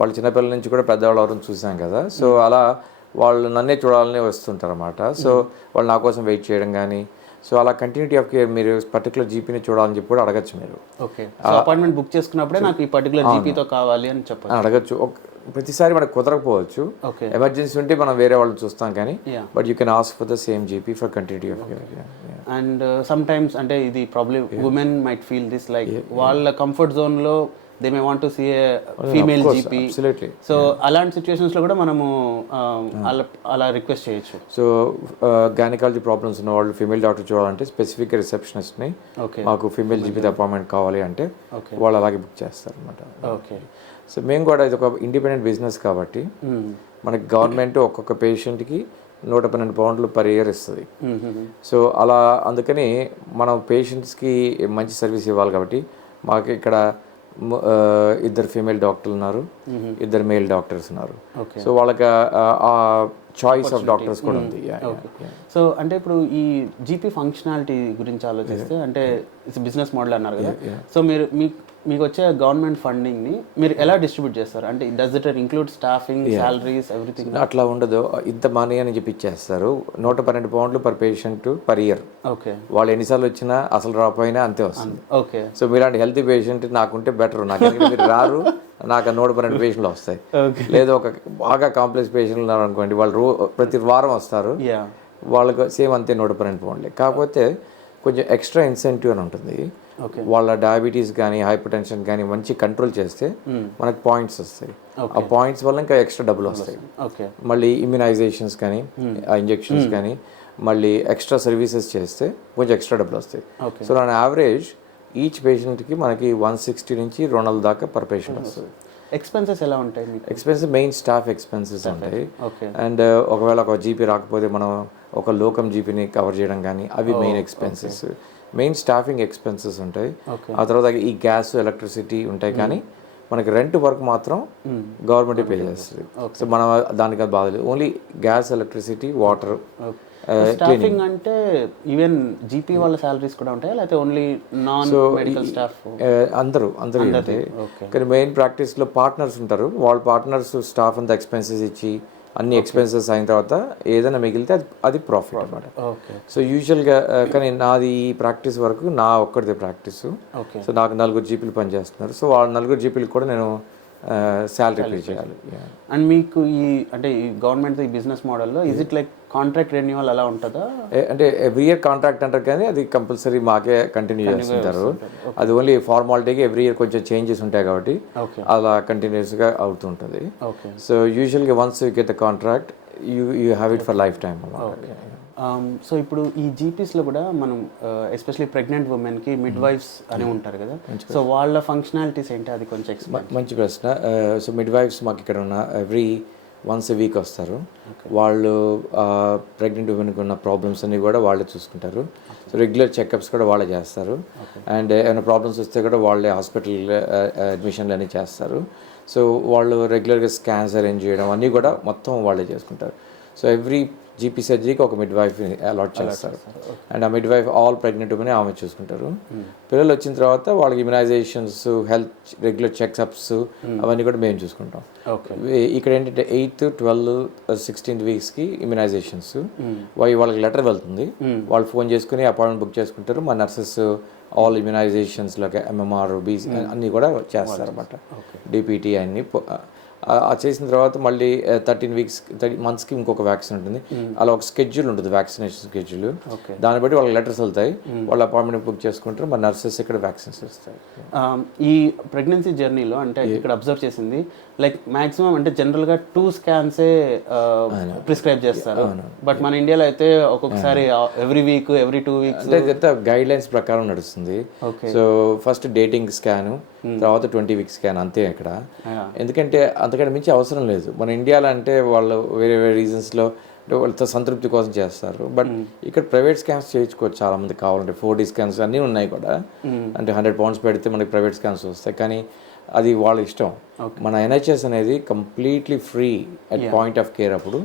వాళ్ళు చిన్నపిల్లల నుంచి కూడా పెద్దవాళ్ళు ఎవరైనా చూసాం కదా. సో అలా వాళ్ళు నన్నే చూడాలని వస్తుంటారు అన్నమాట. సో వాళ్ళు నా కోసం వెయిట్ చేయడం కానీ, సో అలా కంటిన్యూటీ ఆఫ్ కేర్ మీరు పర్టికులర్ జీపీని చూడాలని చెప్పి కూడా అడగచ్చు. మీరు అపాయింట్మెంట్ బుక్ చేసుకున్నప్పుడే నాకు ఈ పర్టికులర్ జీపీతో కావాలి అని చెప్పి అడగచ్చు. ప్రతిసారి మనకు కుదరకపోవచ్చు, ఎమర్జెన్సీ ఉంటే మనం వేరే వాళ్ళు చూస్తాం కానీ, but you can ask for the same GP for continuity of care. And some times అంటే ఇది problem women might feel this like వాళ్ళ కంఫర్ట్ జోన్లో they may want to see a female GP. Absolutely. So అలాంటి situations లో కూడా మనము అలా request చేయొచ్చు. సో గైనకాలజీ ప్రాబ్లమ్స్ ఉన్న వాళ్ళు ఫీమేల్ డాక్టర్ చూడాలంటే స్పెసిఫిక్ రిసెప్షనిస్ట్ని మాకు ఫీమేల్ జీపీ అపాయింట్మెంట్ కావాలి అంటే వాళ్ళు అలాగే బుక్ చేస్తారు అనమాట. ఓకే. సో మేము కూడా ఇది ఒక ఇండిపెండెంట్ బిజినెస్ కాబట్టి మనకి గవర్నమెంట్ ఒక్కొక్క పేషెంట్కి 112 pounds per year ఇస్తుంది. సో అలా అందుకని మనం పేషెంట్స్కి మంచి సర్వీస్ ఇవ్వాలి కాబట్టి మాకు ఇక్కడ ఇద్దరు ఫీమేల్ డాక్టర్లు ఉన్నారు, ఇద్దరు మేల్ డాక్టర్స్ ఉన్నారు. Okay. సో వాళ్ళకి ఆ చాయిస్ ఆఫ్ డాక్టర్స్ కూడా ఉంది. సో అంటే ఇప్పుడు ఈ జీపీ ఫంక్షనాలిటీ గురించి ఆలోచిస్తే అంటే ఇట్స్ బిజినెస్ మోడల్ అన్నారు కదా, సో మీరు మీకు వచ్చే గవర్నమెంట్ ఫండింగ్ని మీరు ఎలా డిస్ట్రిబ్యూట్ చేస్తారు? అంటే does it include staffing, salaries, everything? అట్లా ఉండదు. ఇంత మనీ అని చెప్పి ఇచ్చేస్తారు. 112 పౌండ్లు per patient per year. Okay. వాళ్ళు ఎన్నిసార్లు వచ్చినా అసలు రాకపోయినా అంతే వస్తుంది. ఓకే. సో మీలాంటి హెల్తీ పేషెంట్ నాకుంటే బెటర్. నాకు మీరు రారు, నాకు 112 పేషెంట్లు వస్తాయి. లేదు ఒక బాగా కాంప్లెక్స్ పేషెంట్లు ఉన్నారు అనుకోండి, వాళ్ళు ప్రతి వారం వస్తారు, వాళ్ళకు సేమ్ అంతే 112 పౌండ్లే. కాకపోతే కొంచెం ఎక్స్ట్రా ఇన్సెంటివ్ అని ఉంటుంది. వాళ్ళ డయాబెటీస్ కానీ హైపర్ టెన్షన్ కానీ మంచి కంట్రోల్ చేస్తే మనకు పాయింట్స్ వస్తాయి. ఆ పాయింట్స్ వల్ల ఇంకా ఎక్స్ట్రా డబ్బులు వస్తాయి. మళ్ళీ ఇమ్యునైజేషన్స్ కానీ ఆ ఇంజెక్షన్స్ కానీ మళ్ళీ ఎక్స్ట్రా సర్వీసెస్ చేస్తే కొంచెం ఎక్స్ట్రా డబ్బులు వస్తాయి. సో ఆన్ యావరేజ్ ఈచ్ పేషెంట్కి మనకి 160 నుంచి 200 దాకా పర్ పేషెంట్ వస్తుంది. ఎక్స్పెన్సెస్ ఎలా ఉంటాయి? ఎక్స్పెన్సెస్ మెయిన్ స్టాఫ్ ఎక్స్పెన్సెస్ ఉంటాయి. అండ్ ఒకవేళ ఒక జీపీ రాకపోతే మనం ఒక లోకం జీపీని కవర్ చేయడం కానీ అవి main expenses. Main staffing expenses ఉంటాయి. ఆ తర్వాత ఈ గ్యాస్, ఎలక్ట్రిసిటీ ఉంటాయి. కానీ మనకి రెంట్ వర్క్ మాత్రం గవర్నమెంటే పే చేస్తుంది. సో మనం దానికి అది బాధలేదు. Only gas, electricity, water. Staffing అంటే ఈవెన్ జీపీ వాళ్ళ సాలరీస్ కూడా ఉంటాయా లేకపోతే ఓన్లీ నాన్ మెడికల్ స్టాఫ్? అందరూ ఉంటాయి. కానీ మెయిన్ ప్రాక్టీస్లో పార్ట్నర్స్ ఉంటారు. వాళ్ళ పార్ట్నర్స్ స్టాఫ్ అంతా ఎక్స్పెన్సెస్ ఇచ్చి అన్ని ఎక్స్పెన్సెస్ అయిన తర్వాత ఏదైనా మిగిలితే అది ప్రాఫిట్ అనమాట. సో యూజువల్గా కానీ నాది ఈ ప్రాక్టీస్ వరకు నా ఒక్కడిదే ప్రాక్టీస్. సో నాకు 4 జీపీలు పనిచేస్తున్నారు. సో వాళ్ళ 4 జీపీలు కూడా నేను శాలరీ పే చేయాలి. అండ్ మీకు అంటే ఈ గవర్నమెంట్ ఈ బిజినెస్ మోడల్లో is it like contract renewal అలా ఉంటుందా? అంటే ఎవ్రీ ఇయర్ కాంట్రాక్ట్ అంటారు కానీ అది కంపల్సరీ మాకే కంటిన్యూ చేస్తుంటారు. అది ఓన్లీ ఫార్మాలిటీకి ఎవ్రీ ఇయర్ కొంచెం చేంజెస్ ఉంటాయి కాబట్టి అలా కంటిన్యూస్గా అవుతుంటుంది. సో యూజువల్గా once you get the contract you have it for life time. So ఇప్పుడు ఈ జీపీస్లో కూడా మనం ఎస్పెషలీ ప్రెగ్నెంట్ ఉమెన్కి మిడ్ వైఫ్స్ అని ఉంటారు కదా, సో వాళ్ళ ఫంక్షనాలిటీస్ ఏంటి అది కొంచెం ఎక్స్ప్లెయిన్. మంచి ప్రశ్న. సో మిడ్ వైఫ్స్ మాకు ఇక్కడ ఉన్న వన్స్ ఎ వీక్ వస్తారు. వాళ్ళు ప్రెగ్నెంట్ ఉమెన్కి ఉన్న ప్రాబ్లమ్స్ అన్నీ కూడా వాళ్ళే చూసుకుంటారు. సో రెగ్యులర్ చెకప్స్ కూడా వాళ్ళే చేస్తారు. అండ్ ఏమైనా ప్రాబ్లమ్స్ వస్తే కూడా వాళ్ళే హాస్పిటల్ అడ్మిషన్లు అన్నీ చేస్తారు. సో వాళ్ళు రెగ్యులర్గా స్కాన్స్ అరేంజ్ చేయడం అన్నీ కూడా మొత్తం వాళ్ళే చేసుకుంటారు. సో ఎవ్రీ జీపీ సర్జరీకి ఒక మిడ్ వైఫ్ని అలాట్ చేస్తారు. అండ్ ఆ mid wife all pregnant women ఆమె చూసుకుంటారు. పిల్లలు వచ్చిన తర్వాత వాళ్ళకి ఇమ్యునైజేషన్స్, హెల్త్ రెగ్యులర్ చెకప్స్ అవన్నీ కూడా మేము చూసుకుంటాం. ఇక్కడ ఏంటంటే 8th, 12th, 16th వీక్స్కి ఇమ్యునైజేషన్స్. వాళ్ళకి లెటర్ వెళ్తుంది. వాళ్ళు ఫోన్ చేసుకుని అపాయింట్మెంట్ బుక్ చేసుకుంటారు. మా నర్సెస్ ఆల్ ఇమ్యునైజేషన్స్లోకి MMR, BC అన్నీ కూడా చేస్తారు అన్నమాట. DPT అన్నీ చేసిన తర్వాత మళ్ళీ 13 monthsకి ఇంకొక వ్యాక్సిన్ ఉంటుంది. అలా ఒక స్కెడ్యూల్ ఉంటుంది, వ్యాక్సినేషన్ స్కెడ్యూల్. దాన్ని బట్టి వాళ్ళకి లెటర్స్ వెళ్తాయి. వాళ్ళు అపాయింట్మెంట్ బుక్ చేసుకుంటారు. మా నర్సెస్ ఇక్కడ వ్యాక్సిన్స్ ఇస్తాయి. ఈ ప్రెగ్నెన్సీ జర్నీలో అంటే ఇక్కడ అబ్జర్వ్ చేసింది లైక్ మాక్సిమం అంటే జనరల్గా 2 స్కాన్సే ప్రిస్క్రైబ్ చేస్తారు. బట్ మన ఇండియాలో అయితే ఒక్కొక్కసారి ఎవ్రీ వీక్, ఎవ్రీ 2 weeks అంటే గైడ్ లైన్స్ ప్రకారం నడుస్తుంది. సో ఫస్ట్ డేటింగ్ స్కాన్, తర్వాత 20 week స్కాన్ అంతే ఇక్కడ. ఎందుకంటే అంతకంటే మించి అవసరం లేదు. మన ఇండియాలో అంటే వాళ్ళు వేరే వేరే రీజన్స్లో వాళ్ళతో సంతృప్తి కోసం చేస్తారు. బట్ ఇక్కడ ప్రైవేట్ స్కాన్స్ చేయించుకోవచ్చు చాలా మంది కావాలంటే. 4D స్కాన్స్ అన్నీ ఉన్నాయి కూడా. అంటే 100 pounds పెడితే మనకి ప్రైవేట్ స్కాన్స్ వస్తాయి. కానీ అది వాళ్ళ ఇష్టం. మన NHS అనేది completely free at point of care అప్పుడు.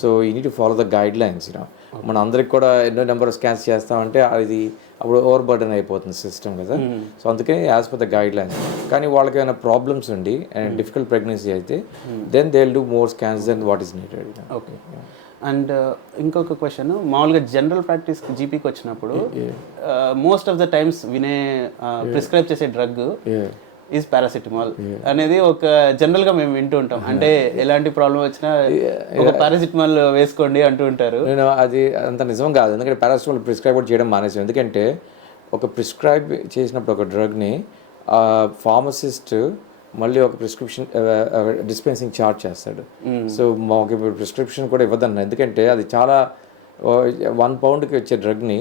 So you need to follow the guidelines. మన అందరికి కూడా ఎన్నో నెంబర్ ఆఫ్ స్కాన్స్ చేస్తామంటే అది అప్పుడు ఓవర్ బర్డన్ అయిపోతుంది సిస్టమ్ కదా. సో అందుకని as per the guidelines. కానీ వాళ్ళకి ఏమైనా ప్రాబ్లమ్స్ ఉండి అండ్ డిఫికల్ట్ ప్రెగ్నెన్సీ అయితే then they will do more scans than what is needed. Okay. And ఇంకొక క్వశ్చన్, మామూలుగా జనరల్ ప్రాక్టీస్ జీపీకి వచ్చినప్పుడు most of the times prescribe చేసే డ్రగ్ ఈజ్ పారాసిటమాల్ అనేది ఒక జనరల్గా మేము వింటూ ఉంటాం. అంటే ఎలాంటి ప్రాబ్లం వచ్చినా ఒక పారాసిటమాల్ వేసుకోండి అంటూ ఉంటారు. నేను అది అంత నిజం కాదు. ఎందుకంటే పారాసిటమాల్ ప్రిస్క్రైబ్ కూడా చేయడం మానేసాం. ఎందుకంటే ఒక ప్రిస్క్రైబ్ చేసినప్పుడు ఒక డ్రగ్ని ఫార్మసిస్ట్ మళ్ళీ ఒక ప్రిస్క్రిప్షన్ డిస్పెన్సింగ్ ఛార్జ్ చేస్తాడు. సో మాకు ప్రిస్క్రిప్షన్ కూడా ఇవ్వదన్న. ఎందుకంటే అది చాలా 1 poundకి వచ్చే డ్రగ్ని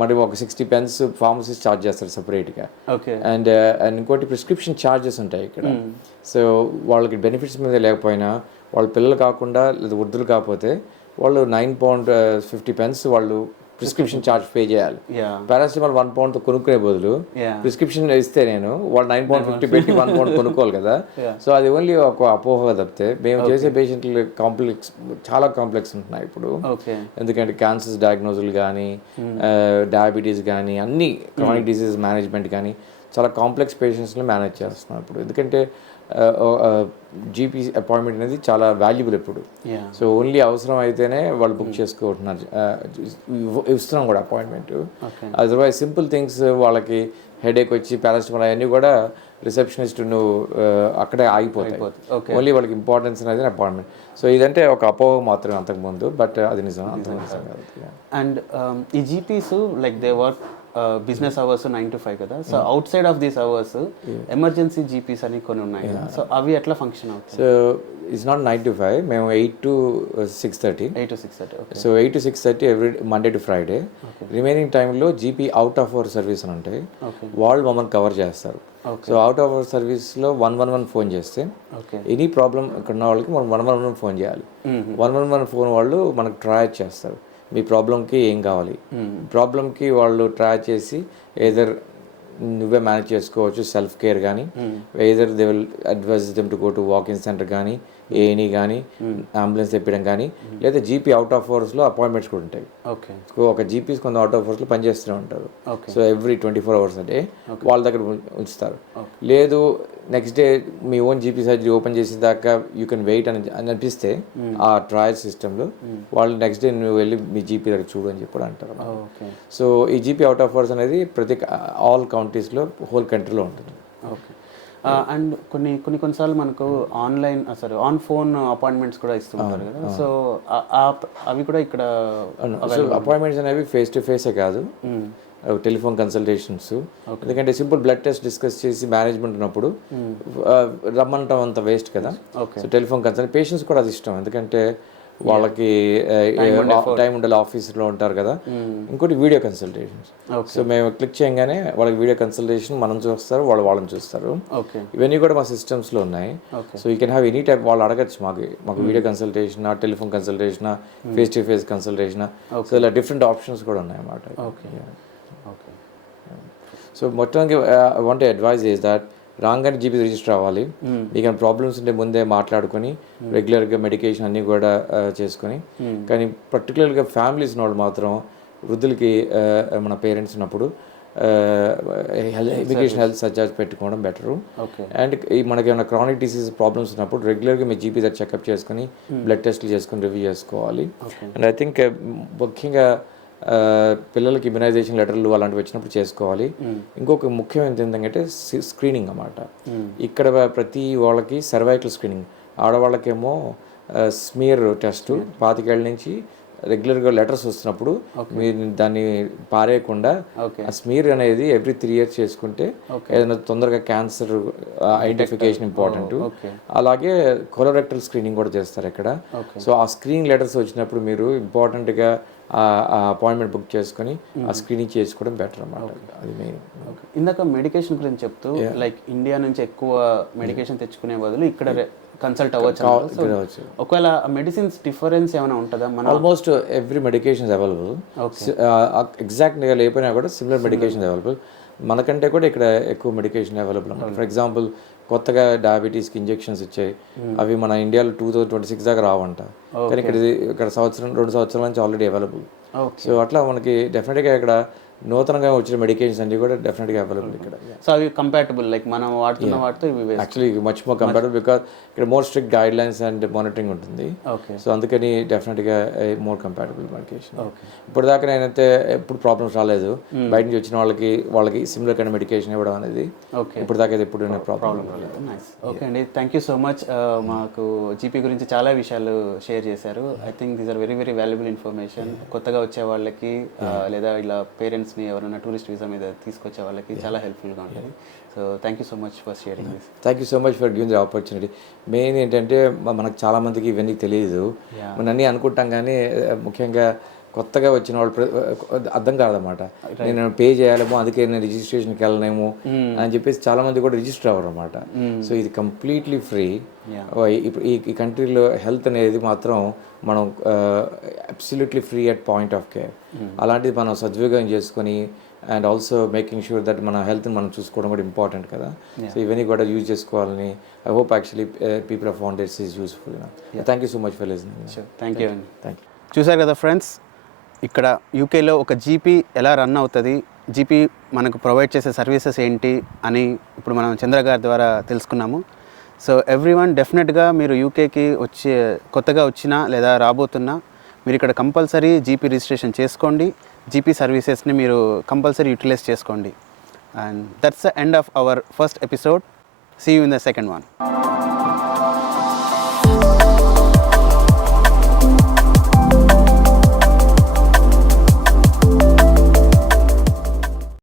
మరి ఒక 60 pence ఫార్మసిస్ట్ ఛార్జ్ చేస్తారు సపరేట్గా. అండ్ ఇంకోటి ప్రిస్క్రిప్షన్ ఛార్జెస్ ఉంటాయి ఇక్కడ. సో వాళ్ళకి బెనిఫిట్స్ మీద లేకపోయినా, వాళ్ళ పిల్లలు కాకుండా లేదా వృద్ధులు కాకపోతే వాళ్ళు 9.50 pence వాళ్ళు ప్రిస్క్రిప్షన్ ఛార్జ్ పే చేయాలి. యా పారాసిటమాల్ 1 పౌండ్తో కొనుక్కునే బదులు యా ప్రిస్క్రిప్షన్ ఇస్తే నేను వాళ్ళు 9.50 పెట్టి 1 పౌండ్ కొనుక్కోవాలి కదా. సో అది ఓన్లీ ఒక అపోహ తప్పితే మేము చేసే పేషెంట్లు చాలా కాంప్లెక్స్ ఉంటున్నాయి ఇప్పుడు. ఓకే ఎందుకంటే క్యాన్సర్స్ డయాగ్నోజులు కానీ డయాబెటీస్ కానీ అన్ని క్రానిక్ డిసీజ్ మేనేజ్మెంట్ కానీ చాలా కాంప్లెక్స్ పేషెంట్స్ని మేనేజ్ చేస్తున్నాం ఇప్పుడు. ఎందుకంటే జీపీ అపాయింట్మెంట్ అనేది చాలా వాల్యుబుల్ ఇప్పుడు. యా సో ఓన్లీ అవసరం అయితేనే వాళ్ళు బుక్ చేసుకుంటున్నారు, ఇస్తున్నాం కూడా appointment. Okay otherwise simple things వాళ్ళకి హెడేక్ వచ్చి పారాసిటమాల్ అవన్నీ కూడా రిసెప్షనిస్ట్ నువ్వు అక్కడే ఆగిపోతాయి. ఓకే ఓన్లీ వాళ్ళకి ఇంపార్టెన్స్ అనేది అపాయింట్మెంట్. సో ఇదంటే ఒక అపోహ మాత్రమే అంతకుముందు, బట్ అది నిజం అంతకు నిజం కాదు. అండ్ ఈ GPs like they work business hours 9 to 5 కదా. So out side of these hours emergency GPs అని కొన్ని ఉన్నాయి కదా. సో అవి ఎట్లా ఫంక్షన్ అవుతాయి? సో ఇట్స్ నాట్ 9 to 5, మేము 8 to 6:30. 8 to 6:30. Okay so 8 to 6:30 every Monday to Friday. Remaining టైంలో GP out of hour service అని ఉంటాయి, ఓకే వాళ్ళు మమ్మల్ని కవర్ చేస్తారు. సో అవుట్ ఆఫ్ అవర్ సర్వీస్లో 111 ఫోన్ చేస్తే ఓకే ఎనీ ప్రాబ్లం ఇక్కడ ఉన్న వాళ్ళకి మనం 111 ఫోన్ చేయాలి. 111 ఫోన్ వాళ్ళు మనకు ట్రై చేస్తారు, మీ ప్రాబ్లంకి ఏం కావాలి. ప్రాబ్లంకి వాళ్ళు ట్రై చేసి ఏదర్ నువ్వే మేనేజ్ చేసుకోవచ్చు సెల్ఫ్ కేర్ కానీ, either they will advise them to go to walking centre కానీ, ఏఎన్ఈ కానీ, అంబులెన్స్ తెప్పడం కానీ, లేదా జీపీ అవుట్ ఆఫ్ అవర్స్లో అపాయింట్మెంట్స్ కూడా ఉంటాయి. ఓకే సో ఒక జీపీస్ కొంత అవుట్ ఆఫ్ అవర్స్లో పనిచేస్తూనే ఉంటారు. ఓకే సో ఎవ్రీ 24 hours అంటే వాళ్ళ దగ్గర ఉంచుతారు. లేదు నెక్స్ట్ డే మీ ఓన్ జీపీ సర్జరీ ఓపెన్ చేసిన దాకా యూ కెన్ వెయిట్ అని అనిపిస్తే ఆ ట్రయల్ సిస్టంలో వాళ్ళు నెక్స్ట్ డే నువ్వు వెళ్ళి మీ జీపీ దగ్గర చూడు అని చెప్పి అంటారు. ఓకే సో ఈ జీపీ అవుట్ ఆఫ్ అవర్స్ అనేది ప్రతి ఆల్ కౌంటీస్లో హోల్ కంట్రీలో ఉంటుంది. ఓకే అండ్ కొన్నిసార్లు మనకు ఆన్లైన్ ఆన్ ఫోన్ అపాయింట్మెంట్స్ కూడా ఇస్తుంటారు కదా. సో అవి కూడా ఇక్కడ సో అపాయింట్మెంట్స్ అనేవి ఫేస్ టు ఫేసే కాదు, టెలిఫోన్ కన్సల్టేషన్స్. ఎందుకంటే సింపుల్ బ్లడ్ టెస్ట్ డిస్కస్ చేసి మేనేజ్మెంట్ ఉన్నప్పుడు రమ్మంటాం అంత వేస్ట్ కదా. సో టెలిఫోన్ కన్సల్ట్ పేషెంట్స్ కూడా అది ఇష్టం, ఎందుకంటే వాళ్ళకి టైం ఉండాలి, ఆఫీస్లో ఉంటారు కదా. ఇంకోటి వీడియో కన్సల్టేషన్స్. సో మేము క్లిక్ చేయగానే వాళ్ళకి వీడియో కన్సల్టేషన్ మనం చూస్తారు, వాళ్ళని చూస్తారు. ఇవన్నీ కూడా మా సిస్టమ్స్లో ఉన్నాయి. So you can have any type, వాళ్ళు అడగచ్చు మాకు video consultation, telephone consultation, face to face consultation. So ఇలా డిఫరెంట్ ఆప్షన్స్ కూడా ఉన్నాయి అన్నమాట. సో మొత్తానికి I want to advise is that రాగానే జీపీ రిజిస్టర్ అవ్వాలి. మీకు ప్రాబ్లమ్స్ ఉంటే ముందే మాట్లాడుకొని రెగ్యులర్గా మెడికేషన్ అన్నీ కూడా చేసుకొని. కానీ పర్టికులర్గా ఫ్యామిలీస్ వాళ్ళు మాత్రం వృద్ధులకి మన పేరెంట్స్ ఉన్నప్పుడు ఇమిగ్రేషన్ హెల్త్ సర్చార్జ్ పెట్టుకోవడం బెటరు. అండ్ మనకి ఏమైనా క్రానిక్ డిసీజ్ ప్రాబ్లమ్స్ ఉన్నప్పుడు రెగ్యులర్గా మీ జీపీ దగ్గర చెకప్ చేసుకుని బ్లడ్ టెస్ట్లు చేసుకుని రివ్యూ చేసుకోవాలి. అండ్ ఐ థింక్ ముఖ్యంగా పిల్లలకి ఇమ్యునైజేషన్ లెటర్లు అలాంటివి వచ్చినప్పుడు చేసుకోవాలి. ఇంకొక ముఖ్యమైనది ఏంటంటే స్క్రీనింగ్ అన్నమాట. ఇక్కడ ప్రతి వాళ్ళకి సర్వైకల్ స్క్రీనింగ్, ఆడవాళ్ళకేమో స్మియర్ టెస్ట్ 25 ఏళ్ళ నుంచి రెగ్యులర్గా లెటర్స్ వస్తున్నప్పుడు మీరు దాన్ని పారేయకుండా ఆ స్మియర్ అనేది ఎవ్రీ 3 years చేసుకుంటే ఏదైనా తొందరగా క్యాన్సర్ ఐడెంటిఫికేషన్ ఇంపార్టెంట్. అలాగే కొలోరెక్టల్ స్క్రీనింగ్ కూడా చేస్తారు ఇక్కడ. సో ఆ స్క్రీనింగ్ లెటర్స్ వచ్చినప్పుడు మీరు ఇంపార్టెంట్గా ఆ అపాయింట్మెంట్ బుక్ చేసుకొని ఆ స్క్రీనింగ్ చేసుకోవడం బెటర్ అన్నమాట. అది మెయిన్. ఇందాక మెడికేషన్ గురించి చెప్తూ లైక్ ఇండియా నుంచి ఎక్కువ మెడికేషన్ తెచ్చుకునే బదులు ఇక్కడ కన్సల్ట్ అవ్వచ్చు. ఒకవేళ మెడిసిన్స్ డిఫరెన్స్ ఏమైనా ఉంటుందా? ఆల్మోస్ట్ ఎవ్రీ మెడికేషన్ అవైలబుల్, ఎగ్జాక్ట్గా లేకపోయినా కూడా సిమిలర్ మెడికేషన్ అవైలబుల్. మనకంటే కూడా ఇక్కడ ఎక్కువ మెడికేషన్ అవైలబుల్ అన్నమాట. ఫర్ ఎగ్జాంపుల్ కొత్తగా డయాబెటీస్కి ఇంజెక్షన్స్ ఇచ్చాయి, అవి మన ఇండియాలో 2026 దాకా రావంట. కానీ ఇక్కడ 2 సంవత్సరాల నుంచి ఆల్రెడీ అవైలబుల్. సో అట్లా మనకి డెఫినెట్గా ఇక్కడ నూతనంగా వచ్చిన మెడికేషన్స్ అన్ని కూడా డెఫినెట్గా అవైలబుల్ ఇక్కడ. సో అవి కంపాటబుల్ లైక్ మనం వాడుతున్న వాటితో ఇవి actually much more compatible, because ఇక్కడ more strict guidelines and monitoring ఉంటుంది. సో అందుకని డెఫినెట్గా మోర్ కంపాటబుల్ మెడికేషన్. ఇప్పటిదాకా నేనైతే ఎప్పుడు ప్రాబ్లమ్స్ రాలేదు. బయట నుంచి వచ్చిన వాళ్ళకి సిమిలర్ కైండ్ మెడికేషన్ ఇవ్వడం అనేది ఇప్పటిదాకా అయితే ఎప్పుడు ప్రాబ్లం రాలేదు. ఓకే అండి, థ్యాంక్ యూ సో మచ్. మాకు జీపీ గురించి చాలా విషయాలు షేర్ చేశారు. I think these are very very valuable information. కొత్తగా వచ్చే వాళ్ళకి లేదా ఇలా పేరెంట్స్ని ఎవరైనా టూరిస్ట్ వీసా మీద తీసుకొచ్చే వాళ్ళకి చాలా హెల్ప్ఫుల్గా ఉంటుంది. So thank you so much for sharing this. Thank you so much for giving the opportunity. Main ఏంటంటే మనకు చాలామందికి ఇవన్నీ తెలియదు, మనం అన్నీ అనుకుంటాం. కానీ ముఖ్యంగా కొత్తగా వచ్చిన వాళ్ళు అర్థం కాదన్నమాట. నేను పే చేయాలేమో, అందుకే నేను రిజిస్ట్రేషన్కి వెళ్ళనేమో అని చెప్పేసి చాలామంది కూడా రిజిస్టర్ అవ్వరు అనమాట. సో ఇది కంప్లీట్లీ ఫ్రీ. ఇప్పుడు ఈ కంట్రీలో హెల్త్ అనేది మాత్రం మనం absolutely free at point of care. అలాంటిది మనం సద్వినియోగం చేసుకొని and also making sure that మన హెల్త్ని మనం చూసుకోవడం కూడా ఇంపార్టెంట్ కదా. సో ఇవన్నీ కూడా యూజ్ చేసుకోవాలని I hope actually people of found this is useful. Thank you so much for listening. Thank you. Thank you. చూసారు కదా ఫ్రెండ్స్, ఇక్కడ యూకేలో ఒక జీపీ ఎలా రన్ అవుతుంది, జీపీ మనకు ప్రొవైడ్ చేసే సర్వీసెస్ ఏంటి అని ఇప్పుడు మనం చంద్ర గారి ద్వారా తెలుసుకున్నాము. సో ఎవ్రీవన్ డెఫినెట్గా మీరు యూకేకి కొత్తగా వచ్చినా లేదా రాబోతున్నా మీరు ఇక్కడ కంపల్సరీ జీపీ రిజిస్ట్రేషన్ చేసుకోండి. జీపీ సర్వీసెస్ని మీరు కంపల్సరీ యూటిలైజ్ చేసుకోండి. And that's the end of our first episode. See you in the second one.